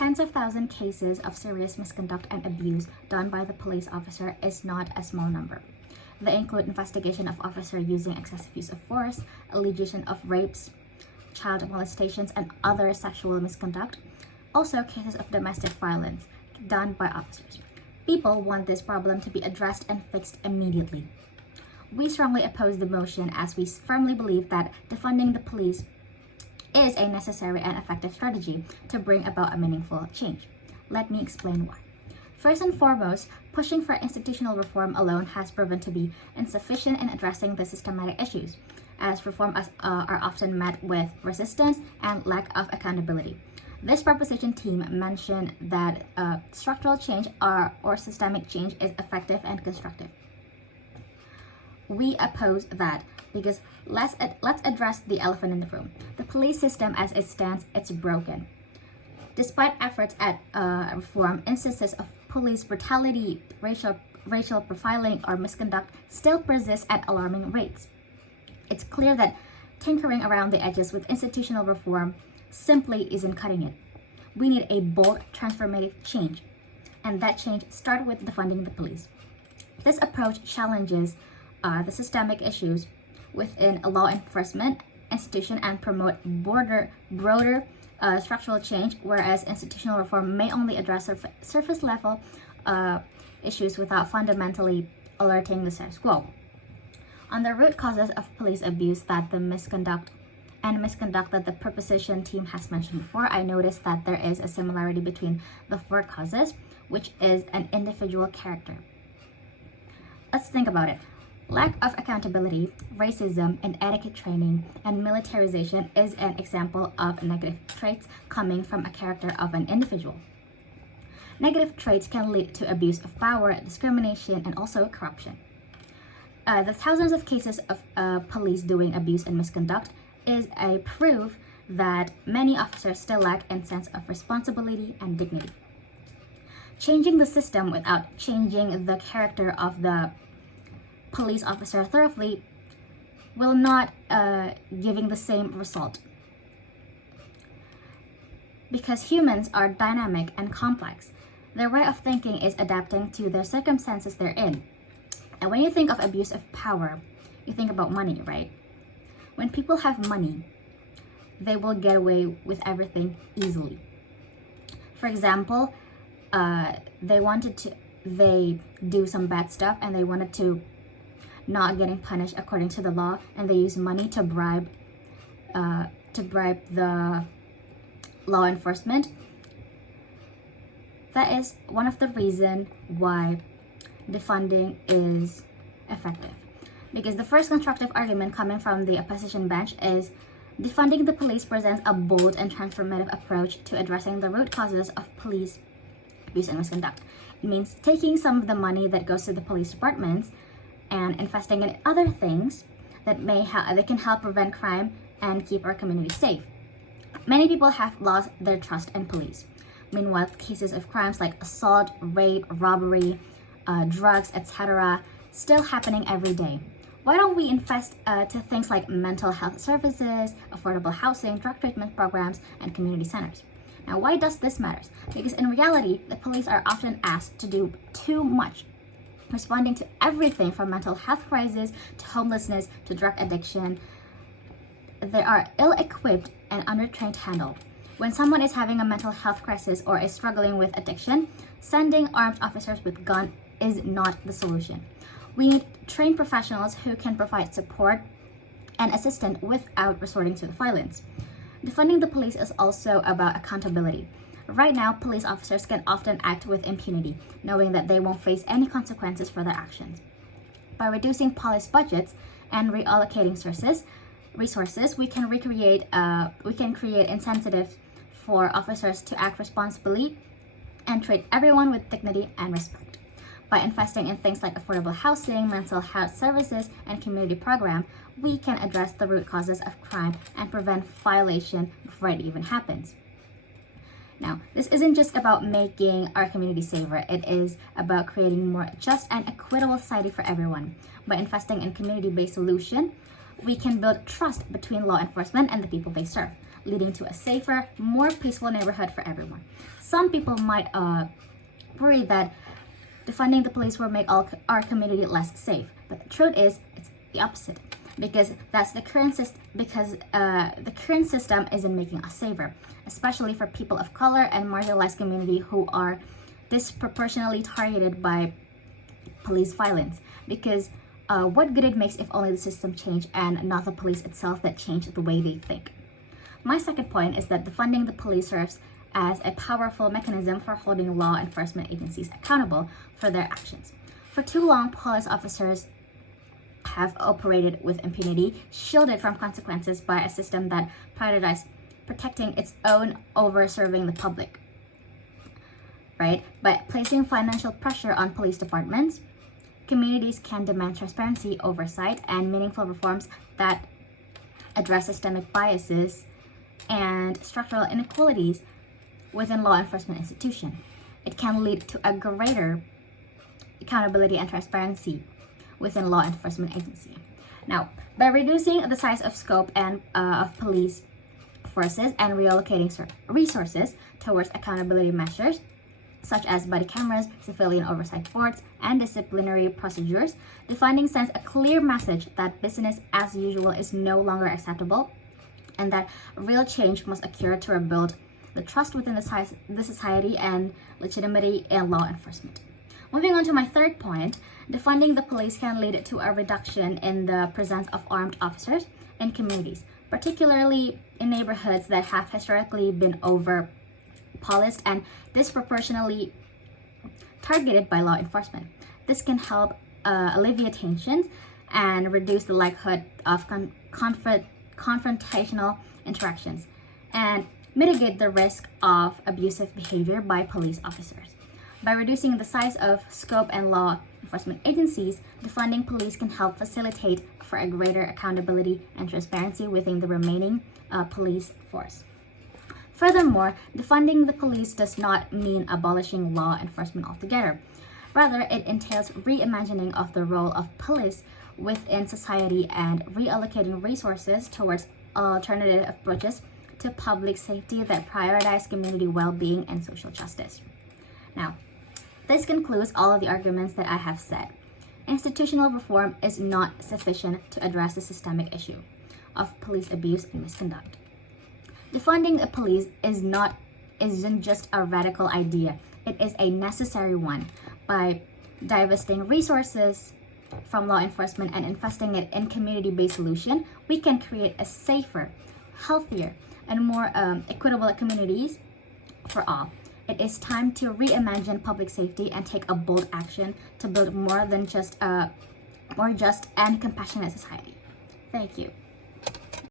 tens of thousands cases of serious misconduct and abuse done by the police officer is not a small number. They include investigation of officer using excessive use of force, allegation of rapes, child molestations, and other sexual misconduct. Also, cases of domestic violence done by officers. People want this problem to be addressed and fixed immediately. We strongly oppose the motion as we firmly believe that defunding the police is a necessary and effective strategy to bring about a meaningful change. Let me explain why. First and foremost, pushing for institutional reform alone has proven to be insufficient in addressing the systematic issues, as reforms are often met with resistance and lack of accountability. This proposition team mentioned that structural change or systemic change is effective and constructive. We oppose that because let's address the elephant in the room. The police system as it stands, it's broken. Despite efforts at reform, instances of police brutality, racial profiling, or misconduct still persist at alarming rates. It's clear that tinkering around the edges with institutional reform simply isn't cutting it. We need a bold, transformative change, and that change starts with defunding the police. This approach challenges the systemic issues within a law enforcement institution and promote broader structural change, whereas institutional reform may only address surface level issues without fundamentally alerting the status quo. On the root causes of police abuse that the misconduct that the proposition team has mentioned before, I noticed that there is a similarity between the four causes, which is an individual character. Let's think about it. Lack of accountability, racism, and etiquette training, and militarization is an example of negative traits coming from a character of an individual. Negative traits can lead to abuse of power, discrimination, and also corruption. The thousands of cases of police doing abuse and misconduct is a proof that many officers still lack a sense of responsibility and dignity. Changing the system without changing the character of the police officer thoroughly will not giving the same result, because humans are dynamic and complex. Their way of thinking is adapting to the circumstances they're in. And when you think of abuse of power, you think about money, right? When people have money, they will get away with everything easily. For example, they do some bad stuff and they wanted to not getting punished according to the law, and they use money to bribe the law enforcement. That is one of the reasons why defunding is effective. Because the first constructive argument coming from the opposition bench is defunding the police presents a bold and transformative approach to addressing the root causes of police abuse and misconduct. It means taking some of the money that goes to the police departments and investing in other things that can help prevent crime and keep our community safe. Many people have lost their trust in police. Meanwhile, cases of crimes like assault, rape, robbery, drugs, etc. still happening every day. Why don't we invest to things like mental health services, affordable housing, drug treatment programs, and community centers? Now, why does this matter? Because in reality, the police are often asked to do too much, responding to everything from mental health crisis to homelessness to drug addiction. They are ill-equipped and undertrained to handle. When someone is having a mental health crisis or is struggling with addiction, sending armed officers with guns is not the solution. We need trained professionals who can provide support and assistance without resorting to violence. Defunding the police is also about accountability. Right now, police officers can often act with impunity, knowing that they won't face any consequences for their actions. By reducing police budgets and reallocating resources, we can create incentives for officers to act responsibly and treat everyone with dignity and respect. By investing in things like affordable housing, mental health services, and community programs, we can address the root causes of crime and prevent violation before it even happens. Now, this isn't just about making our community safer, it is about creating a more just and equitable society for everyone. By investing in community-based solutions, we can build trust between law enforcement and the people they serve. leading to a safer, more peaceful neighborhood for everyone. Some people might worry that defunding the police will make our community less safe, but the truth is it's the opposite, because the current system isn't making us safer, especially for people of color and marginalized community who are disproportionately targeted by police violence. Because what good it makes if only the system changed and not the police itself that changed the way they think. My second point is that defunding the police serves as a powerful mechanism for holding law enforcement agencies accountable for their actions. For too long, police officers have operated with impunity, shielded from consequences by a system that prioritized protecting its own over serving the public. Right? By placing financial pressure on police departments, communities can demand transparency, oversight, and meaningful reforms that address systemic biases and structural inequalities within law enforcement institutions. It can lead to a greater accountability and transparency within law enforcement agency. Now, by reducing the size of scope and of police forces and reallocating resources towards accountability measures, such as body cameras, civilian oversight boards, and disciplinary procedures, defunding sends a clear message that business as usual is no longer acceptable, and that real change must occur to rebuild the trust within the society and legitimacy in law enforcement. Moving on to my third point, defunding the police can lead to a reduction in the presence of armed officers in communities, particularly in neighborhoods that have historically been over-policed and disproportionately targeted by law enforcement. This can help alleviate tensions and reduce the likelihood of confrontational interactions and mitigate the risk of abusive behavior by police officers. By reducing the size of scope and law enforcement agencies, defunding police can help facilitate for a greater accountability and transparency within the remaining police force. Furthermore, defunding the police does not mean abolishing law enforcement altogether. Rather, it entails reimagining of the role of police within society and reallocating resources towards alternative approaches to public safety that prioritize community well-being and social justice. Now, this concludes all of the arguments that I have said. Institutional reform is not sufficient to address the systemic issue of police abuse and misconduct. Defunding the police isn't just a radical idea, it is a necessary one. By divesting resources from law enforcement and investing it in community-based solution, we can create a safer, healthier, and more equitable communities for all. It is time to reimagine public safety and take a bold action to build more than just a more just and compassionate society. Thank you.